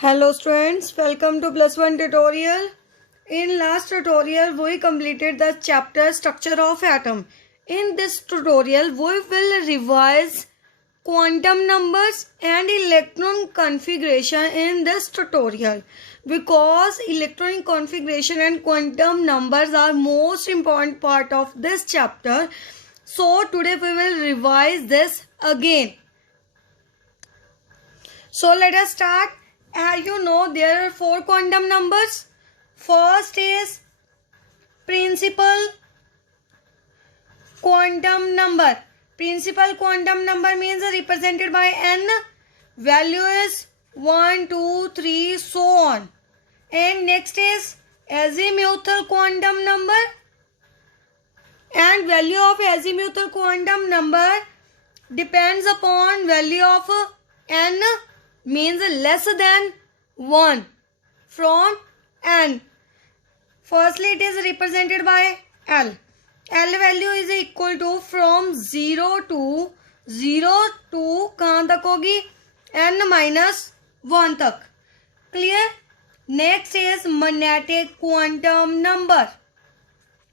Hello students, welcome to plus one tutorial. In last tutorial we completed the chapter structure of atom. In this tutorial we will revise quantum numbers and electron configuration in this tutorial, because electron configuration and quantum numbers are most important part of this chapter. So today we will revise this again. So let us start. As you know, there are four quantum numbers. First is principal quantum number. Principal quantum number means represented by n. Value is 1, 2, 3, so on. And next is azimuthal quantum number. And value of azimuthal quantum number depends upon value of n, means less than 1 from n. Firstly, it is represented by L. L value is equal to from 0 to कहाँ तक होगी? n minus 1 तक. Clear? Next is magnetic quantum number.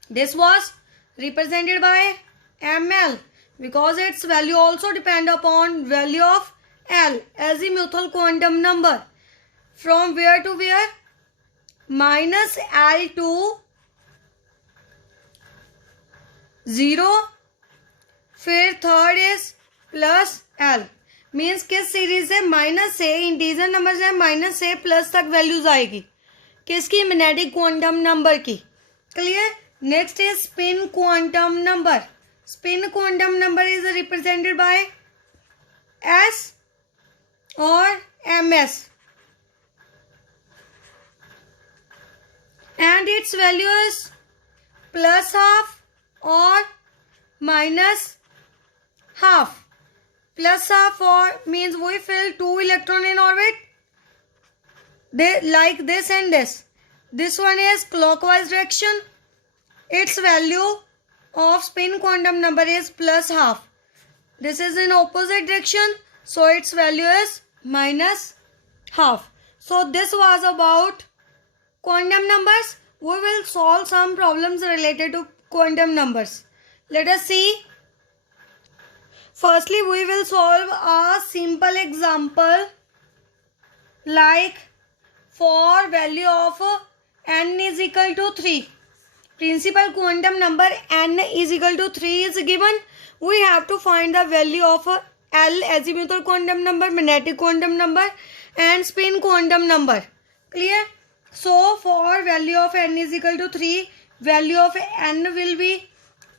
This was represented by ml because its value also depend upon value of L, azimuthal quantum number. From where to where? Minus L to 0. फिर third is plus L. Means किस series से? Minus से integer number से minus से plus तक values आएगी. किसकी? Magnetic quantum number की. Clear? Next is spin quantum number. Spin quantum number is represented by S और ms, and its value is plus half or minus half. Plus half or means we fill 2 electron in orbit, they like this and this. This one is clockwise direction. Its value of spin quantum number is plus half. This is in opposite direction, so its value is minus half. So this was about quantum numbers. We will solve some problems related to quantum numbers. Let us see. Firstly, we will solve a simple example like for value of n is equal to 3. Principal quantum number n is equal to 3 is given. We have to find the value of L, azimuthal quantum number, magnetic quantum number and spin quantum number. Clear? So for value of n is equal to 3, value of n will be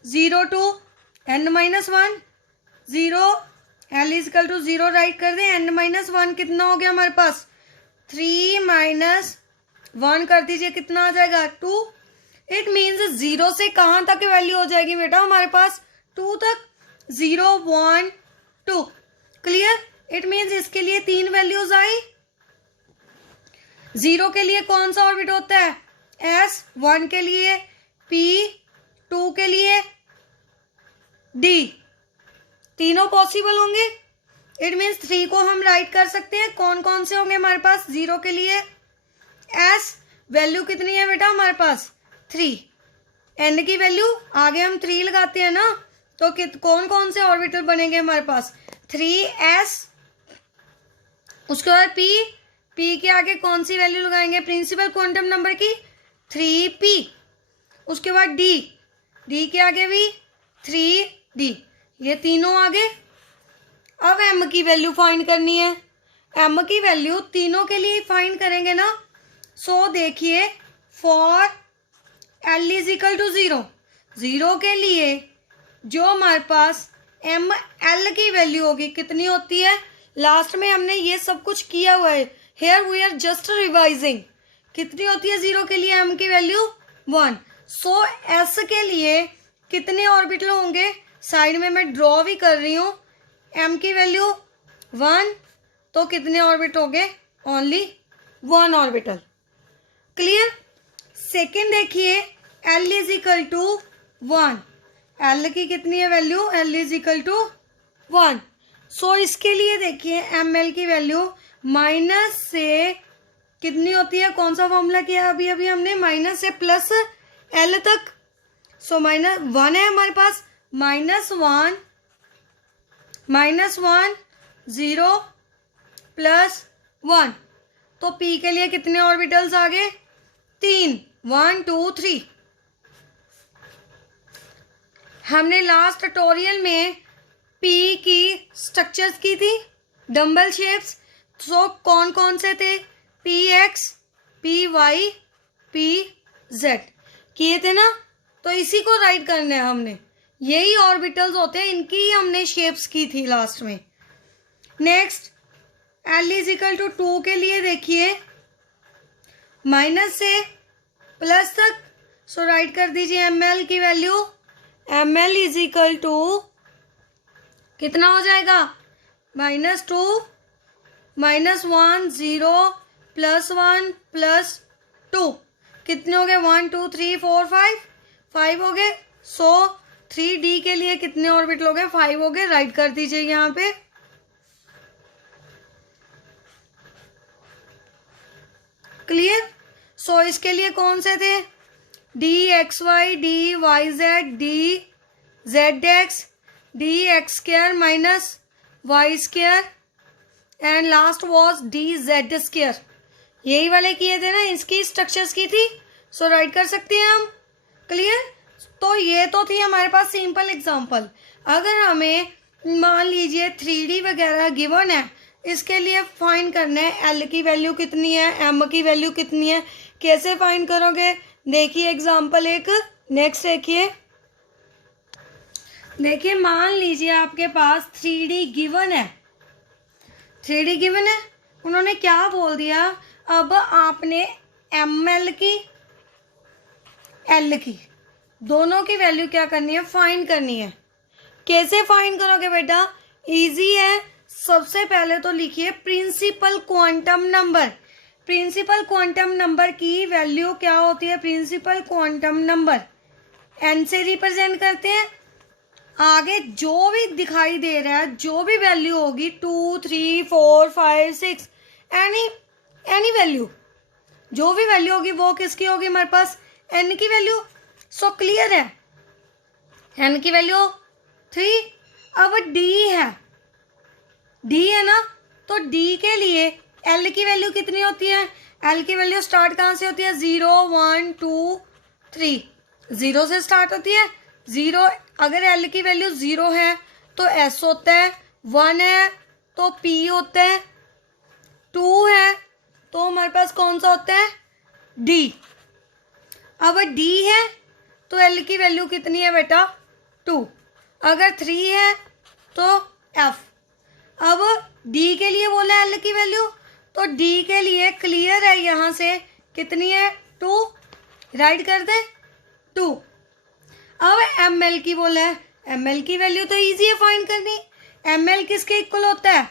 0 to n minus 1. 0, L is equal to 0 right कर दें. n minus 1 कितना हो गया हमारे पास? 3 minus 1 कर दीजिए, कितना आ जाएगा? 2. इट मीन्स 0 से कहाँ तक वैल्यू हो जाएगी बेटा हमारे पास? 2 तक. 0, 1, 2. क्लियर? इट मीन्स इसके लिए 3 वैल्यूज आई. 0 के लिए कौन सा ऑर्बिट होता है? S. 1 के लिए P. 2 के लिए D. तीनों पॉसिबल होंगे. इट मीन्स 3 को हम राइट कर सकते हैं. कौन कौन से होंगे हमारे पास? 0 के लिए S. वैल्यू कितनी है बेटा हमारे पास? 3. n की वैल्यू आगे हम 3 लगाते हैं ना, तो कौन कौन से ऑर्बिटल बनेंगे हमारे पास? 3s. उसके बाद p के आगे कौन सी वैल्यू लगाएंगे प्रिंसिपल क्वांटम नंबर की? 3p. उसके बाद d के आगे भी 3d. ये तीनों आगे. अब m की वैल्यू फाइंड करनी है. m की वैल्यू तीनों के लिए फाइंड करेंगे ना. सो देखिए, for L is equal to 0. 0 के लिए जो हमारे पास m L की वैल्यू होगी कितनी होती है? लास्ट में हमने ये सब कुछ किया हुआ है. Here we are just revising. कितनी होती है 0 के लिए m की वैल्यू? 1. सो s के लिए कितने ऑर्बिटल होंगे? साइड में मैं ड्रॉ भी कर रही हूँ. m की वैल्यू 1, तो कितने ऑर्बिट होंगे? Only 1 orbital. क्लियर? सेकेंड देखिए, L is equal to 1. L की कितनी है value? L is equal to 1. So इसके लिए देखिए ml की वैल्यू माइनस से कितनी होती है, कौन सा फॉर्मूला किया अभी अभी हमने, माइनस से प्लस एल तक। सो माइनस वन है हमारे पास, -1 -1 0 +1। तो p के लिए कितने ऑर्बिटल्स आ गए, 3, 1 2 3। हमने लास्ट ट्यूटोरियल में p की स्ट्रक्चर्स की थी, डंबल शेप्स। सो कौन कौन से थे, px, py, pz किए थे ना। तो इसी को राइट करना है हमने, यही ऑर्बिटल्स होते हैं, इनकी ही हमने शेप्स की थी लास्ट में। नेक्स्ट L = 2 के लिए देखिए, माइनस से प्लस तक। सो राइट कर दीजिए ml की वैल्यू, ml = कितना हो जाएगा, -2 -1 0 +1 +2 कितने हो गए, 1 2 3 4 5 हो गए। सो 3D के लिए कितने ऑर्बिटल हो गए, 5 हो गए। राइट कर दीजिए यहाँ पे। क्लियर। सो इसके लिए कौन से थे, dxy dyz dzx dx² - y² and last was dz²। यही वाले किए थे ना, इसकी स्ट्रक्चर्स की थी। सो राइट कर सकते हैं हम। क्लियर। तो ये तो थी हमारे पास सिंपल एग्जांपल। अगर हमें मान लीजिए 3D वगैरह गिवन है, इसके लिए फाइंड करना है L की वैल्यू कितनी है, M की वैल्यू कितनी है, कैसे फाइंड करोगे, देखिए एग्जांपल एक। नेक्स्ट देखिए मान लीजिए आपके पास 3D गिवन है, 3D गिवन है, उन्होंने क्या बोल दिया, अब आपने ML की L की दोनों की वैल्यू क्या करनी है, फाइंड करनी है। कैसे फाइंड करोगे बेटा, इजी है। सबसे पहले तो लिखिए principal quantum number. Principal quantum number की वैल्यू क्या होती है, प्रिंसिपल क्वांटम नंबर n से रिप्रेजेंट करते हैं। आगे जो भी दिखाई दे रहा है, जो भी वैल्यू होगी 2 3 4 5 6 एनी वैल्यू, जो भी वैल्यू होगी वो किसकी होगी, हमारे पास n की वैल्यू। सो क्लियर है, n की वैल्यू 3। अब d है ना, तो d के लिए l की वैल्यू कितनी होती है, l की वैल्यू स्टार्ट कहाँ से होती है, 0 1 2 3, 0 से स्टार्ट होती है। 0 अगर l की वैल्यू 0 है तो s होता है, 1 है तो p होता है, 2 है तो हमारे पास कौन सा होता है, d। अब d है तो l की वैल्यू कितनी है बेटा, 2। अगर 3 है तो f। अब d के लिए बोला l की वैल्यू, तो d के लिए क्लियर है, यहाँ से कितनी है, 2। राइट कर दे 2। अब ml की बोला है, ml की वैल्यू तो इजी है फाइंड करनी। ml किसके इक्वल होता है,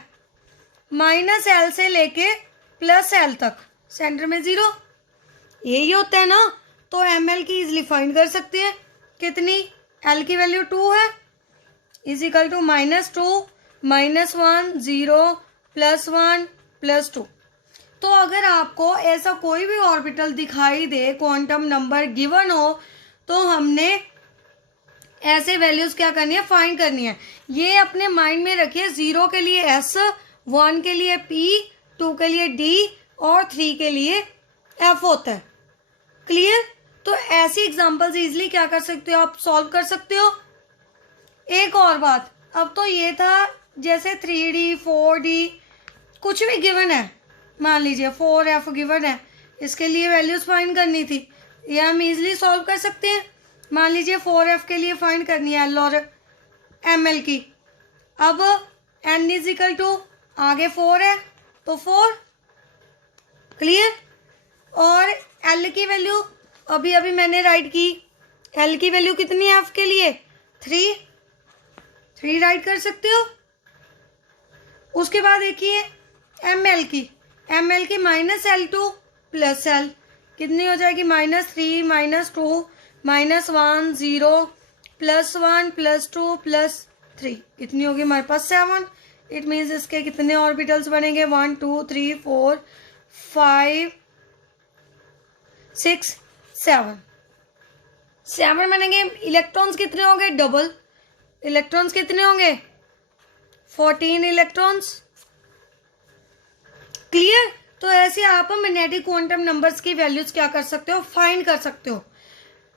-l से लेके +l तक, सेंटर में 0, यही होता है ना। तो ml की इजीली फाइंड कर सकते हैं, कितनी, l की वैल्यू 2 है, = -2 -1 0 +1 +2। तो अगर आपको ऐसा कोई भी ऑर्बिटल दिखाई दे, क्वांटम नंबर गिवन हो, तो हमने ऐसे वैल्यूज क्या करनी है, फाइंड करनी है। ये अपने माइंड में रखिए, 0 के लिए s, 1 के लिए p, 2 के लिए d और 3 के लिए f होता है। क्लियर। तो ऐसी एग्जांपल्स इजीली क्या कर सकते हो, आप सॉल्व कर सकते हो। एक और बात, अब तो ये था जैसे 3D 4D कुछ भी गिवन है, मान लीजिए 4f गिवन है, इसके लिए वैल्यूज फाइंड करनी थी, ये हम इजीली सॉल्व कर सकते हैं। मान लीजिए 4f के लिए फाइंड करनी है l और ml की। अब n = आगे 4 है तो 4। क्लियर। और l की वैल्यू अभी अभी मैंने राइट की, l की वैल्यू कितनी है f के लिए, 3 राइट कर सकते हो। उसके बाद देखिए ml की -l2 +l कितनी हो जाएगी, -3 -2 -1 0 +1 +2 +3 कितनी होगी हमारे पास, 7। इट मीन्स इसके कितने ऑर्बिटल्स बनेंगे, 1 2 3 4 5 6 7 7 बनेंगे। इलेक्ट्रॉन्स कितने होंगे? डबल। इलेक्ट्रॉन्स कितने होंगे? 14 इलेक्ट्रॉन्स। क्लियर? तो ऐसे आप मैग्नेटिक क्वांटम नंबर्स की वैल्यूज क्या कर सकते हो? फाइंड कर सकते हो।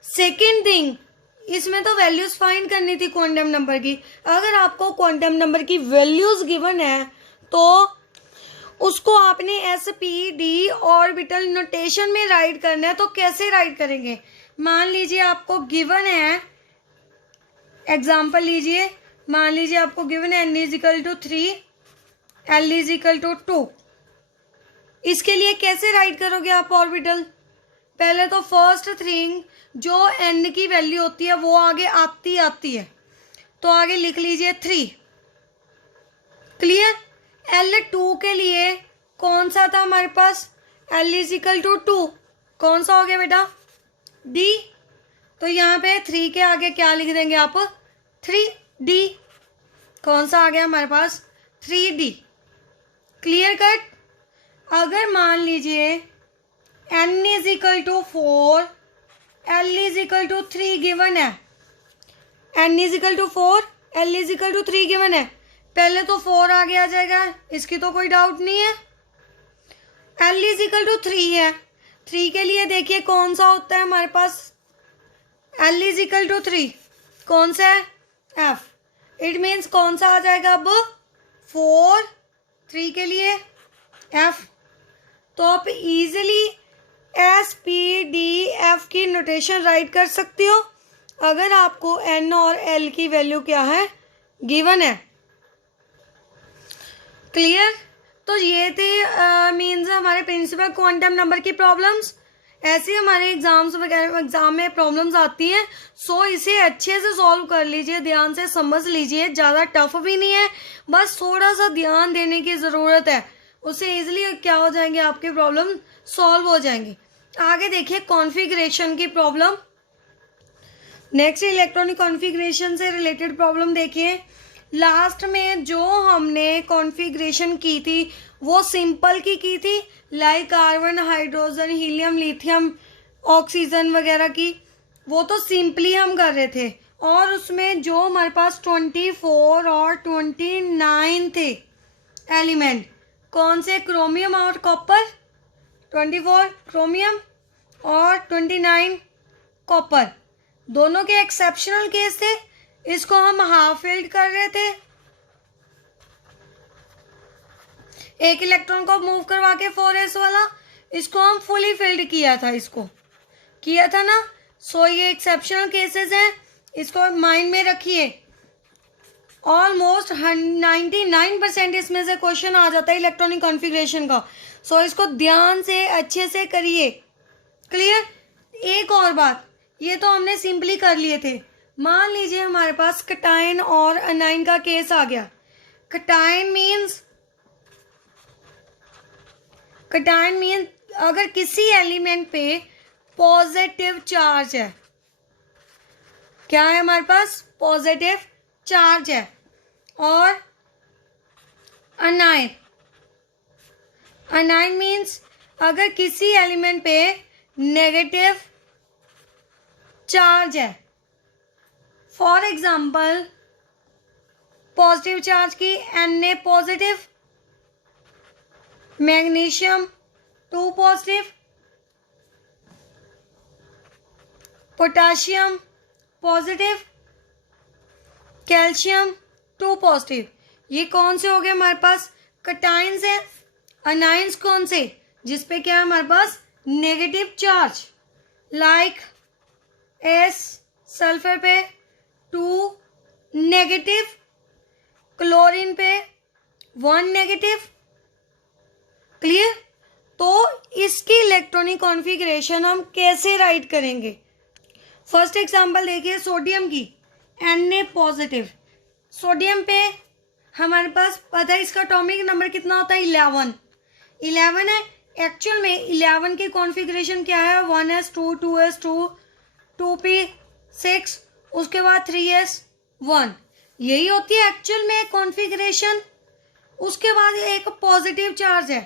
सेकेंड थिंग, इसमें तो वैल्यूज फाइंड करनी थी क्वांटम नंबर की। अगर आपको क्वांटम नंबर की वैल्यूज गिवन है तो उसको आपने S P D orbital notation में राइट करना है। तो कैसे राइट करेंगे? मान लीजिए आपको गिवन है, एग्जाम्पल लीजिए, मान लीजिए आपको गिवन है n is equal to 3, l is equal to 2। इसके लिए कैसे राइट करोगे आप ऑर्बिटल? पहले तो फर्स्ट थिंग, जो n की वैल्यू होती है वो आगे आती है, तो आगे लिख लीजिए 3। क्लियर? L2 के लिए कौन सा था हमारे पास? l is equal to 2। कौन सा हो गया बेटा? D। तो यहाँ पे 3 के आगे क्या लिख देंगे आप? 3D। कौन सा आ गया हमारे पास? 3D। Clear cut? अगर मान लीजिए n is equal to 4, l is equal to 3 given है, n is equal to 4, l is equal to 3 given है, पहले तो 4 आगे आ जाएगा, इसकी तो कोई डाउट नहीं है। l इज इक्वल टू 3 है, 3 के लिए देखिए कौन सा होता है हमारे पास? l इज इक्वल टू 3 कौन सा है? f। इट मीन्स कौन सा आ जाएगा अब? 4 3 के लिए f। तो आप easily S P D F की नोटेशन राइट कर सकते हो अगर आपको n और l की वैल्यू क्या है? गिवन है। क्लियर? तो ये थे मीन्स हमारे प्रिंसिपल क्वांटम नंबर की प्रॉब्लम्स। ऐसे हमारे एग्जाम्स वगैरह, एग्जाम में प्रॉब्लम्स आती हैं, सो इसे अच्छे से सॉल्व कर लीजिए, ध्यान से समझ लीजिए। ज़्यादा टफ भी नहीं है, बस थोड़ा सा ध्यान देने की ज़रूरत है, उससे इजीली क्या हो जाएंगे आपके प्रॉब्लम सॉल्व हो जाएंगे। आगे देखिए कॉन्फ़िगरेशन की प्रॉब्लम। नेक्स्ट इलेक्ट्रॉनिक कॉन्फ़िगरेशन से रिलेटेड प्रॉब्लम देखिए। लास्ट में जो हमने कॉन्फ़िगरेशन की थी वो सिंपल की थी, like carbon, hydrogen, helium, lithium, oxygen वगैरह की, वो तो सिंपली हम कर रहे थे। और उसमें जो हमारे पास 24 और 29 थे एलिमेंट, कौन से? क्रोमियम और कॉपर। 24 क्रोमियम और 29 कॉपर, दोनों के एक्सेप्शनल केस थे। इसको हम हाफ फिल्ड कर रहे थे, एक इलेक्ट्रॉन को मूव करवा के 4s वाला, इसको हम फुली फिल्ड किया था, इसको किया था ना। सो ये एक्सेप्शनल केसेस हैं, इसको माइंड में रखिए। ऑलमोस्ट 99% इसमें से क्वेश्चन आ जाता है इलेक्ट्रॉनिक कॉन्फ़िगरेशन का, सो इसको ध्यान से अच्छे से करिए। क्लियर? एक और बात, ये तो हमने सिंपली कर लिए थे। मान लीजिए हमारे पास कटायन और अनाइन का केस आ गया। कटायन मीन्स अगर किसी एलिमेंट पे पॉजिटिव चार्ज है, क्या है हमारे पास? पॉजिटिव चार्ज है। और अनाइन मीन्स अगर किसी एलिमेंट पे नेगेटिव चार्ज है। फॉर एग्जाम्पल पॉजिटिव चार्ज की Na positive, magnesium 2 positive, potassium positive, calcium 2 positive. ये कौन से हो गए हमारे पास? कटाइंस है। अनाइंस कौन से? जिसपे क्या है हमारे पास? Negative charge, like S sulphur पे 2 नेगेटिव, क्लोरीन पे 1 नेगेटिव। क्लियर? तो इसकी इलेक्ट्रॉनिक कॉन्फ़िगरेशन हम कैसे राइट करेंगे? फर्स्ट एग्जांपल देखिए सोडियम की, Na पॉजिटिव। सोडियम पे हमारे पास पता है इसका एटॉमिक नंबर कितना होता है? 11 है। एक्चुअल में 11 की कॉन्फ़िगरेशन क्या है? 1s2 2s2 2p6, उसके बाद 3s1, यही होती है एक्चुअल में कॉन्फ़िगरेशन। उसके बाद एक पॉजिटिव चार्ज है।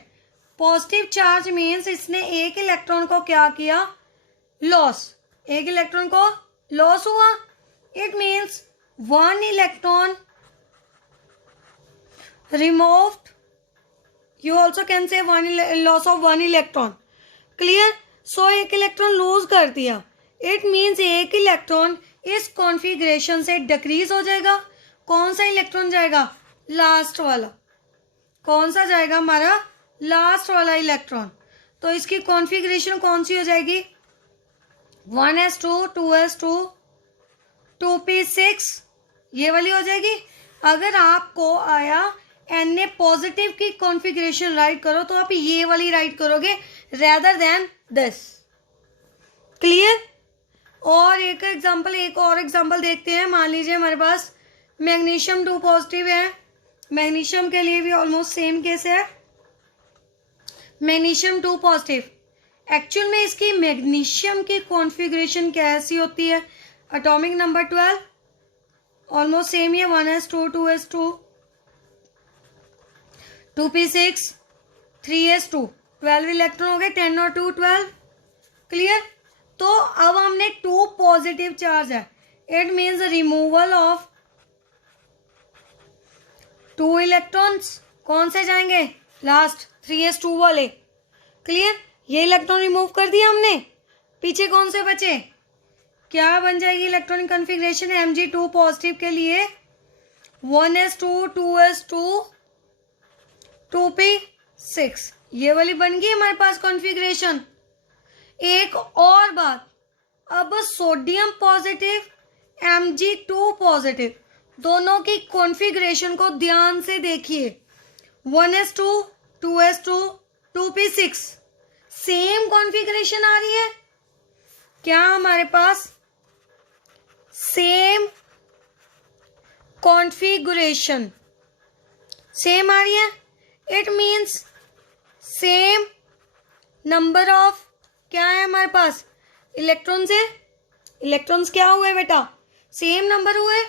पॉजिटिव चार्ज मीन्स इसने एक इलेक्ट्रॉन को क्या किया? लॉस, एक इलेक्ट्रॉन को लॉस हुआ, it means 1 electron removed. You also can say loss of 1 electron. Clear? So एक इलेक्ट्रॉन लूज कर दिया, इट मीन्स एक इलेक्ट्रॉन इस कॉन्फ़िगरेशन से डिक्रीज हो जाएगा. कौन सा इलेक्ट्रॉन जाएगा? लास्ट वाला. कौन सा जाएगा? हमारा लास्ट वाला इलेक्ट्रॉन. तो इसकी कॉन्फ़िगरेशन कौन सी हो जाएगी? 1s2, 2s2, 2p6, ये वाली हो जाएगी. अगर आपको आया Na पॉजिटिव की कॉन्फ़िगरेशन राइट करो तो आप ये वाली राइट करोगे रेदर देन दिस. क्लियर? और एक और एग्जांपल देखते हैं. मान लीजिए हमारे पास मैग्नीशियम 2 पॉजिटिव है. मैग्नीशियम के लिए भी ऑलमोस्ट सेम केस है. Magnesium 2 positive. एक्चुअल में इसकी मैग्नीशियम की कॉन्फ़िगरेशन कैसी होती है? एटॉमिक नंबर 12 ऑलमोस्ट सेम ही है. 1s2, 2s2, 2p6, 3s2, 12 electron हो गए. 10 और 2 12. क्लियर? तो अब हमने 2 पॉजिटिव चार्ज है, it means removal of 2 electrons. कौन से जाएंगे? लास्ट 3s2 वाले. क्लियर? ये इलेक्ट्रॉन रिमूव कर दिया हमने. पीछे कौन से बचे? क्या बन जाएगी इलेक्ट्रॉनिक कॉन्फ़िगरेशन Mg2 पॉजिटिव के लिए? 1s2, 2s2, 2p6, ये वाली बन गई हमारे पास कॉन्फ़िगरेशन. एक और बात, अब सोडियम पॉजिटिव, Mg2 पॉजिटिव, दोनों की कॉन्फ़िगरेशन को ध्यान से देखिए. 1s2, 2s2, 2p6, same configuration आ रही है. क्या हमारे पास सेम कॉन्फ़िगरेशन सेम आ रही है? It means same number of, क्या है हमारे पास? इलेक्ट्रॉन्स है. इलेक्ट्रॉन्स क्या हुए बेटा? सेम नंबर हुए.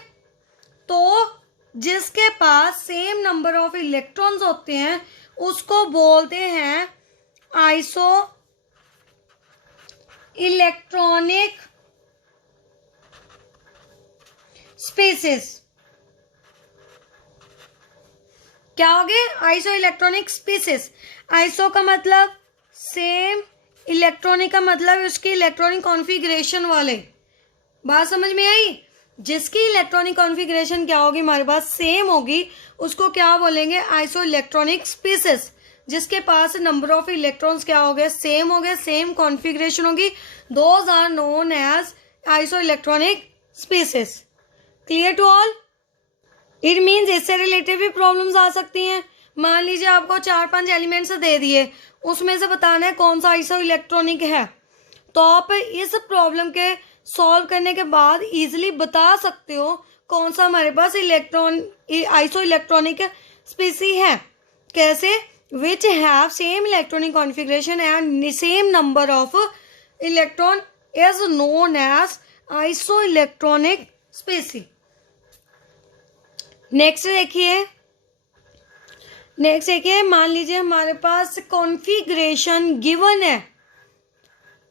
तो जिसके पास सेम नंबर ऑफ इलेक्ट्रॉन्स होते हैं उसको बोलते हैं आइसो इलेक्ट्रॉनिक स्पीसीज. क्या हो गए? Iso electronic species. आइसो का मतलब सेम, इलेक्ट्रॉनिक का मतलब उसकी इलेक्ट्रॉनिक कॉन्फ़िगरेशन वाले. बात समझ में आई? जिसकी इलेक्ट्रॉनिक कॉन्फ़िगरेशन क्या होगी हमारे पास? सेम होगी, उसको क्या बोलेंगे? Iso electronic species. जिसके पास नंबर ऑफ इलेक्ट्रॉन्स क्या हो गए? सेम हो गए, सेम कॉन्फ़िगरेशन होगी. Those are known as isoelectronic species. Clear to all? It means इससे रिलेटेड भी प्रॉब्लम्स आ सकती हैं. मान लीजिए आपको 4-5 एलिमेंट्स दे दिए, उसमें से बताना है कौन सा आइसो इलेक्ट्रॉनिक है. तो आप इस प्रॉब्लम के सॉल्व करने के बाद इजीली बता सकते हो कौन सा हमारे पास आइसो इलेक्ट्रॉनिक स्पीसी है. कैसे? Which have same electronic configuration and same number of electron is known as isoelectronic species. Next देखिए, मान लीजिए हमारे पास कॉन्फ़िगरेशन गिवन है.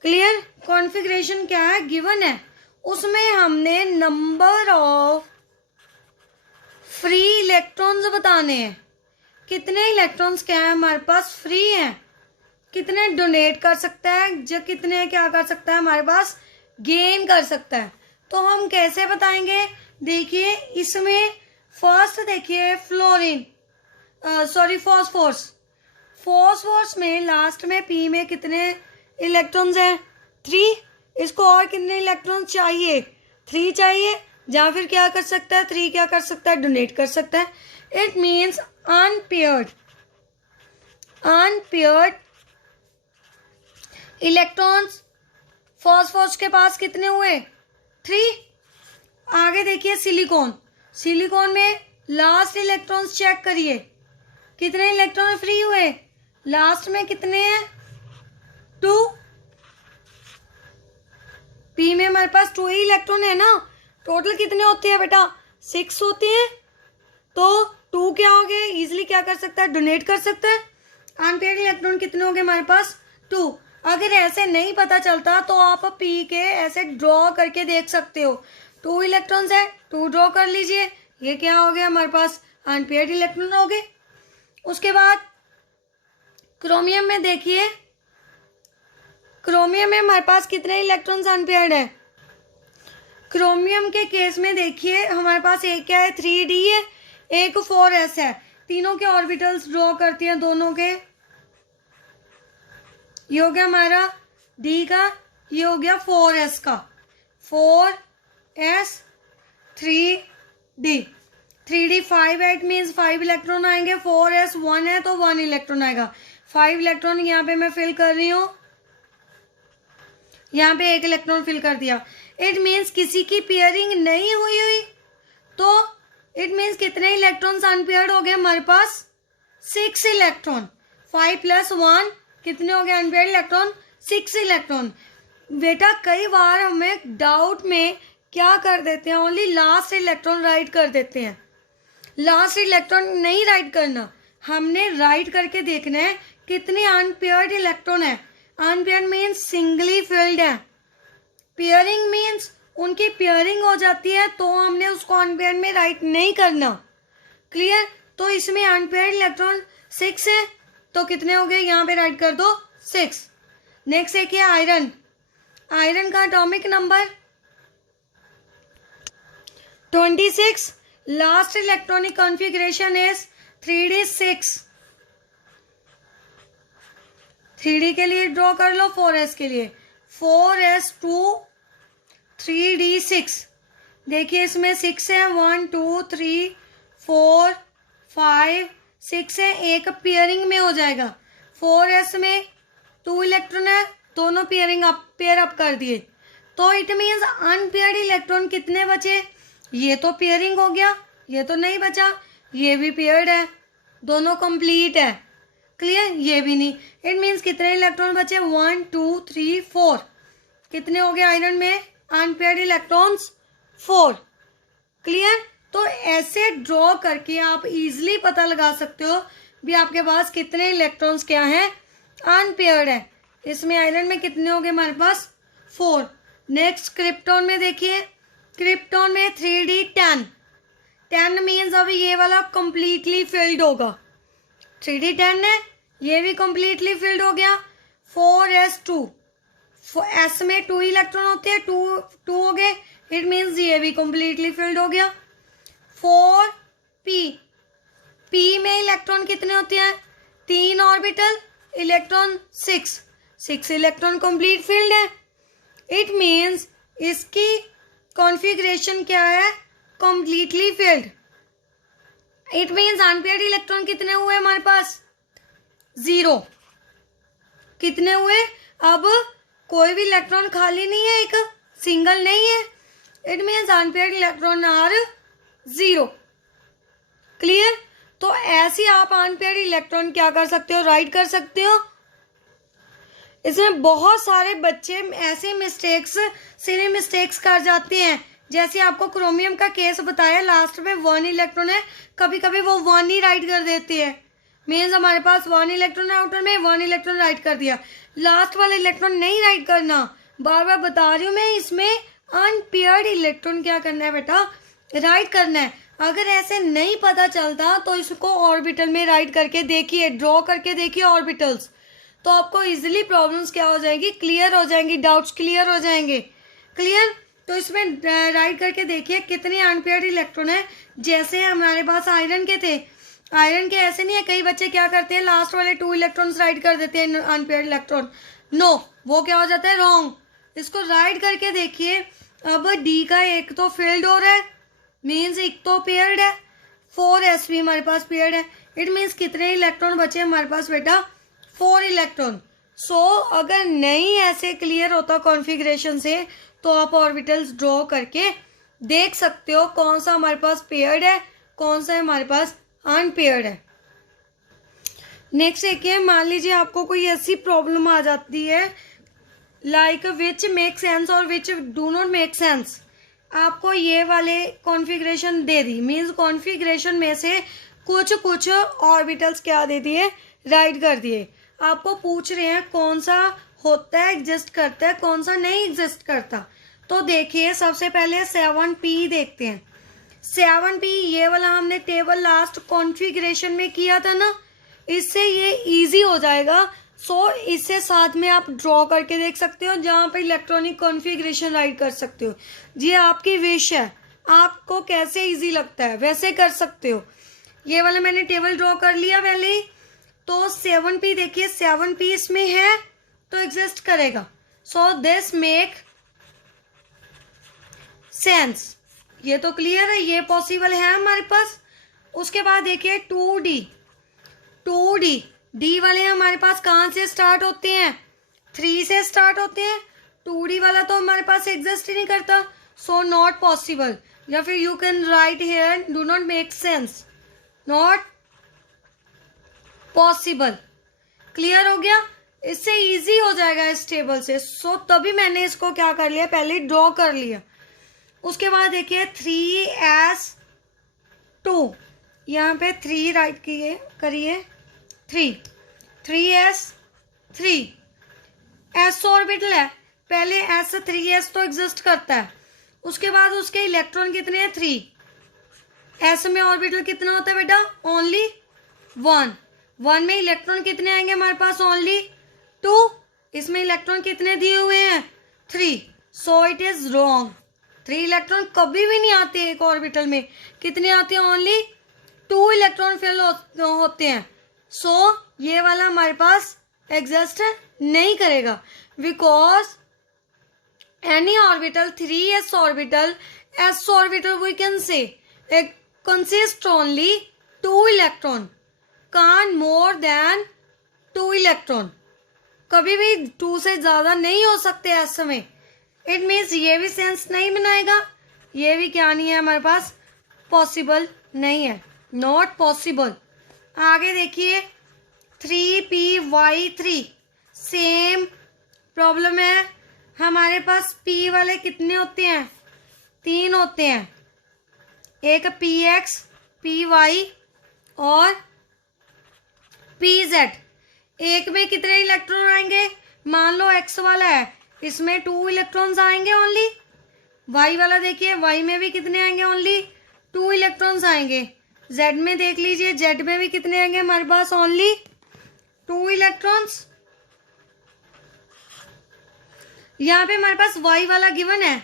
क्लियर? कॉन्फ़िगरेशन क्या है? गिवन है. उसमें हमने नंबर ऑफ फ्री इलेक्ट्रॉन्स बताने हैं. कितने इलेक्ट्रॉन्स क्या है हमारे पास? फ्री हैं. कितने डोनेट कर सकता है, जो कितने क्या कर सकता है हमारे पास? गेन कर सकता है. तो हम कैसे बताएंगे? देखिए इसमें फर्स्ट देखिए फॉस्फोरस में लास्ट में पी में कितने इलेक्ट्रॉन्स हैं? 3. इसको और कितने इलेक्ट्रॉन्स चाहिए? 3 चाहिए. या फिर क्या कर सकता है? 3 क्या कर सकता है? डोनेट कर सकता है. It means unpaired electrons phosphorus के पास कितने हुए? 3. आगे देखिए सिलिकॉन में लास्ट इलेक्ट्रॉन्स चेक करिए, कितने इलेक्ट्रॉन फ्री हुए? लास्ट में कितने हैं? 2. पी में हमारे पास 2 ही इलेक्ट्रॉन है ना. टोटल कितने होते हैं बेटा? 6 होते हैं. तो 2 क्या हो गए? इजिली क्या कर सकता है? डोनेट कर सकता है. अनपेयर्ड इलेक्ट्रॉन कितने हो गए हमारे पास? 2. अगर ऐसे नहीं पता चलता तो आप पी के ऐसे ड्रॉ करके देख सकते हो। 2 इलेक्ट्रॉन्स है, 2 ड्रॉ कर लीजिए, ये क्या हो गया हमारे पास अनपेयर्ड इलेक्ट्रॉन हो गए। उसके बाद क्रोमियम में देखिए, क्रोमियम में हमारे पास कितने इलेक्ट्रॉन्स अनपेयर्ड है। क्रोमियम के केस में देखिए हमारे पास एक क्या है 3d है, एक 4s है। तीनों के ऑर्बिटल्स ड्रॉ करती हैं दोनों के। ये हो गया हमारा d का, ये हो गया 4s का, 4s 3d, 3d 5 है, इट मीन्स 5 इलेक्ट्रॉन आएंगे। 4s 1 है तो 1 इलेक्ट्रॉन आएगा। 5 इलेक्ट्रॉन यहाँ पे मैं फिल कर रही हूँ, यहाँ पे 1 इलेक्ट्रॉन फिल कर दिया। इट मीन्स किसी की पेयरिंग नहीं हुई तो इट मीन्स कितने इलेक्ट्रॉन्स अनपेयर्ड हो गए हमारे पास 6 इलेक्ट्रॉन। 5 + 1 कितने हो गए अनपेयर्ड इलेक्ट्रॉन 6 इलेक्ट्रॉन। बेटा कई बार हमें डाउट में क्या कर देते हैं, ओनली लास्ट इलेक्ट्रॉन राइट कर देते हैं। लास्ट इलेक्ट्रॉन नहीं राइट करना, हमने राइट करके देखना है कितने अनपेयर्ड इलेक्ट्रॉन है। अनपेयर्ड मीन्स सिंगली फिल्ड है, पेयरिंग मीन्स उनकी पेयरिंग हो जाती है तो हमने उसको अनपेयर्ड में राइट नहीं करना। क्लियर। तो इसमें अनपेयर्ड इलेक्ट्रॉन 6 है तो कितने हो गए यहाँ पे राइट कर दो 6। नेक्स्ट एक है आयरन। आयरन का atomic number 26, last electronic configuration is 3d6। 3d के लिए ड्रॉ कर लो, 4s के लिए 4s2 3d6। देखिए इसमें 6 है, 1 2 3 4 5 6 है, एक पेयरिंग में हो जाएगा। 4s में 2 इलेक्ट्रॉन है, दोनों पेयर अप कर दिए तो इट मीन्स अनपेयर्ड इलेक्ट्रॉन कितने बचे। ये तो पेयरिंग हो गया, ये तो नहीं बचा, ये भी पेयर्ड है, दोनों कंप्लीट है। क्लियर। ये भी नहीं, इट मीन्स कितने इलेक्ट्रॉन बचे 1 2 3 4। कितने हो गए आयरन में अनपेयर्ड इलेक्ट्रॉन्स 4। क्लियर। तो ऐसे ड्रॉ करके आप इजीली पता लगा सकते हो भी आपके पास कितने इलेक्ट्रॉन्स क्या हैं अनपेयर्ड है। इसमें आयरन में कितने हो गए हमारे पास 4। नेक्स्ट क्रिप्टॉन में देखिए, क्रिप्टॉन में 3d10। 10 मीन्स अभी ये वाला कंप्लीटली फिल्ड होगा। 3d10 है, ये भी कंप्लीटली फिल्ड हो गया। 4s2, s में 2 इलेक्ट्रॉन होते हैं, 2 हो गए, इट मीन्स ये भी कंप्लीटली फिल्ड हो गया। 4p, p में इलेक्ट्रॉन कितने होते हैं 3 orbital, electron 6 electron complete field है। इट मीन्स इसकी कॉन्फ़िगरेशन क्या है completely filled. It means unpaired electron कितने हुए हमारे पास 0। कितने हुए, अब कोई भी इलेक्ट्रॉन खाली नहीं है, एक सिंगल नहीं है, it means unpaired electron are 0। Clear. तो ऐसे आप अनपेयर्ड इलेक्ट्रॉन क्या कर सकते हो राइट कर सकते हो। इसमें बहुत सारे बच्चे ऐसे मिस्टेक्स सिली मिस्टेक्स कर जाते हैं, जैसे आपको क्रोमियम का केस बताया, लास्ट में 1 इलेक्ट्रॉन है, कभी कभी वो 1 ही राइट कर देते हैं। मीन्स हमारे पास 1 इलेक्ट्रॉन है, आउटर में 1 इलेक्ट्रॉन राइट कर दिया, लास्ट वाला इलेक्ट्रॉन नहीं राइट करना। बार बार बता रही हूँ मैं, इसमें अनपेयर्ड इलेक्ट्रॉन क्या करना है बेटा राइट करना है। अगर ऐसे नहीं पता चलता तो इसको ऑर्बिटल में राइट करके देखिए, ड्रॉ करके देखिए ऑर्बिटल्स, तो आपको इजीली प्रॉब्लम्स क्या हो जाएगी क्लियर हो जाएंगी, डाउट्स क्लियर हो जाएंगे। क्लियर। तो इसमें राइट करके देखिए कितने अनपेयर्ड इलेक्ट्रॉन है। जैसे हमारे पास आयरन के थे, आयरन के ऐसे नहीं है, कई बच्चे क्या करते हैं लास्ट वाले 2 इलेक्ट्रॉन्स राइट कर देते हैं अनपेयर्ड इलेक्ट्रॉन, नो वो क्या हो जाता है रॉन्ग। इसको राइट करके देखिए, अब डी का एक तो फेल्ड हो रहा है, मीन्स एक तो पेयर्ड है, 4s भी हमारे पास पेयर्ड है, इट मीन्स कितने इलेक्ट्रॉन बचे हमारे पास बेटा 4 इलेक्ट्रॉन। सो अगर नहीं ऐसे क्लियर होता कॉन्फ़िगरेशन से तो आप ऑर्बिटल्स ड्रॉ करके देख सकते हो कौन सा हमारे पास पेयर्ड है, कौन सा हमारे पास अनपेयर्ड है। नेक्स्ट एक है, मान लीजिए आपको कोई ऐसी प्रॉब्लम आ जाती है लाइक विच मेक सेंस और which do not make sense. आपको ये वाले कॉन्फ़िगरेशन दे दी, मीन्स कॉन्फ़िगरेशन में से कुछ ऑर्बिटल्स क्या दे दिए राइट कर दिए। आपको पूछ रहे हैं कौन सा होता है, एग्जिस्ट करता है, कौन सा नहीं एग्जिस्ट करता। तो देखिए सबसे पहले 7p देखते हैं। 7p ये वाला हमने टेबल लास्ट कॉन्फ़िगरेशन में किया था ना, इससे ये इजी हो जाएगा। सो इससे साथ में आप ड्रॉ करके देख सकते हो, जहाँ पे इलेक्ट्रॉनिक कॉन्फ़िगरेशन राइट कर सकते हो। ये आपकी विश है, आपको कैसे इजी लगता है वैसे कर सकते हो। ये वाला मैंने टेबल ड्रॉ कर लिया पहले ही। तो 7p देखिए, 7p इसमें है तो एग्जिस्ट करेगा। सो दिस मेक सेंस, ये तो क्लियर है, ये पॉसिबल है हमारे पास। उसके बाद देखिए 2d डी वाले हमारे पास कहाँ से स्टार्ट होते हैं, 3 से स्टार्ट होते हैं। 2d वाला तो हमारे पास एग्जिस्ट ही नहीं करता, सो नॉट पॉसिबल। या फिर you can write here do not make sense, not possible. Clear हो गया, इससे इजी हो जाएगा इस टेबल से। सो तभी मैंने इसको क्या कर लिया, पहले ड्रॉ कर लिया। उसके बाद देखिए 3s2, यहाँ पे 3 राइट करिए, 3s3 s ऑर्बिटल है, पहले s 3s तो एग्जिस्ट करता है। उसके बाद उसके इलेक्ट्रॉन कितने हैं, 3। s में ऑर्बिटल कितना होता है बेटा, ओनली 1। 1 में इलेक्ट्रॉन कितने आएंगे हमारे पास, ओनली 2। इसमें इलेक्ट्रॉन कितने दिए हुए हैं, 3। So it is wrong. 3 electron कभी भी नहीं आते एक ऑर्बिटल में, कितने आते हैं, ओनली 2 इलेक्ट्रॉन फिल होते हैं। सो ये वाला हमारे पास एग्जिस्ट नहीं करेगा, because any orbital 3s orbital, s orbital we can say consist only 2 electron, can't more than 2 electron, कभी भी 2 से ज़्यादा नहीं हो सकते s में। इट मीन्स ये भी सेंस नहीं बनाएगा, ये भी क्या नहीं है हमारे पास, पॉसिबल नहीं है, नॉट पॉसिबल। आगे देखिए 3py3, सेम प्रॉब्लम है। हमारे पास p वाले कितने होते हैं, 3 होते हैं, एक px, py और pz। एक में कितने इलेक्ट्रॉन आएंगे, मान लो x वाला है, इसमें 2 इलेक्ट्रॉन्स आएंगे ओनली। y वाला देखिए, y में भी कितने आएंगे, ओनली 2 इलेक्ट्रॉन्स आएंगे। z में देख लीजिए, z में भी कितने आएंगे हमारे पास, ओनली 2 इलेक्ट्रॉन्स। यहाँ पे हमारे पास y वाला गिवन है,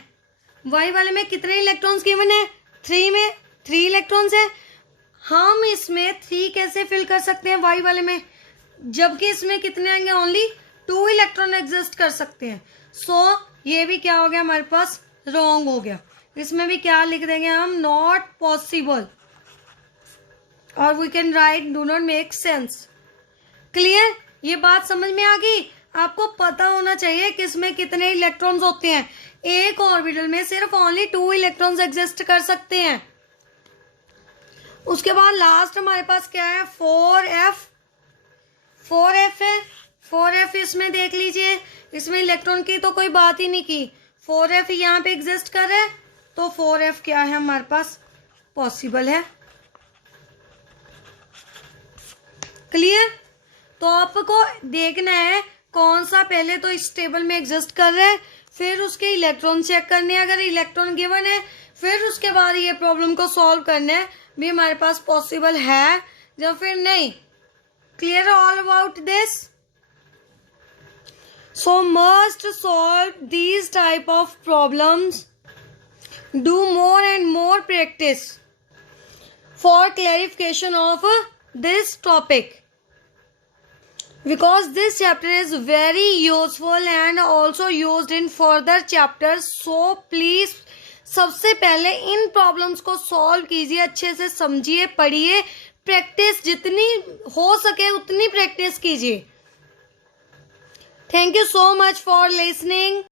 y वाले में कितने इलेक्ट्रॉन्स गिवन है, 3 में 3 इलेक्ट्रॉन्स है। हम इसमें 3 कैसे फिल कर सकते हैं y वाले में, जबकि इसमें कितने आएंगे, ओनली 2 इलेक्ट्रॉन एग्जिस्ट कर सकते हैं। सो ये भी क्या हो गया हमारे पास, रॉन्ग हो गया। इसमें भी क्या लिख देंगे हम, नॉट पॉसिबल, और we can write do not make sense. Clear, ये बात समझ में आ गई। आपको पता होना चाहिए कि इसमें कितने इलेक्ट्रॉन्स होते हैं। एक ऑर्बिटल में सिर्फ ओनली 2 इलेक्ट्रॉन्स एग्जिस्ट कर सकते हैं। उसके बाद लास्ट हमारे पास क्या है, 4f है। 4f इसमें देख लीजिए, इसमें इलेक्ट्रॉन की तो कोई बात ही नहीं की, 4f यहाँ पे एग्जिस्ट कर रहा है, तो 4f क्या है हमारे पास, पॉसिबल है। क्लियर, तो आपको देखना है कौन सा पहले तो इस टेबल में एग्जिस्ट कर रहा है, फिर उसके इलेक्ट्रॉन चेक करने हैं, अगर इलेक्ट्रॉन गिवन है, फिर उसके बाद ये प्रॉब्लम को सॉल्व करना है भी हमारे पास पॉसिबल है या फिर नहीं। Clear all about this. So must solve these type of problems, do more and more practice for clarification of this topic, because this chapter is very useful and also used in further chapters. So please सबसे पहले इन problems को solve कीजिए, अच्छे से समझिए, पढ़िए, practice जितनी हो सके उतनी प्रैक्टिस कीजिए। Thank you so much for listening.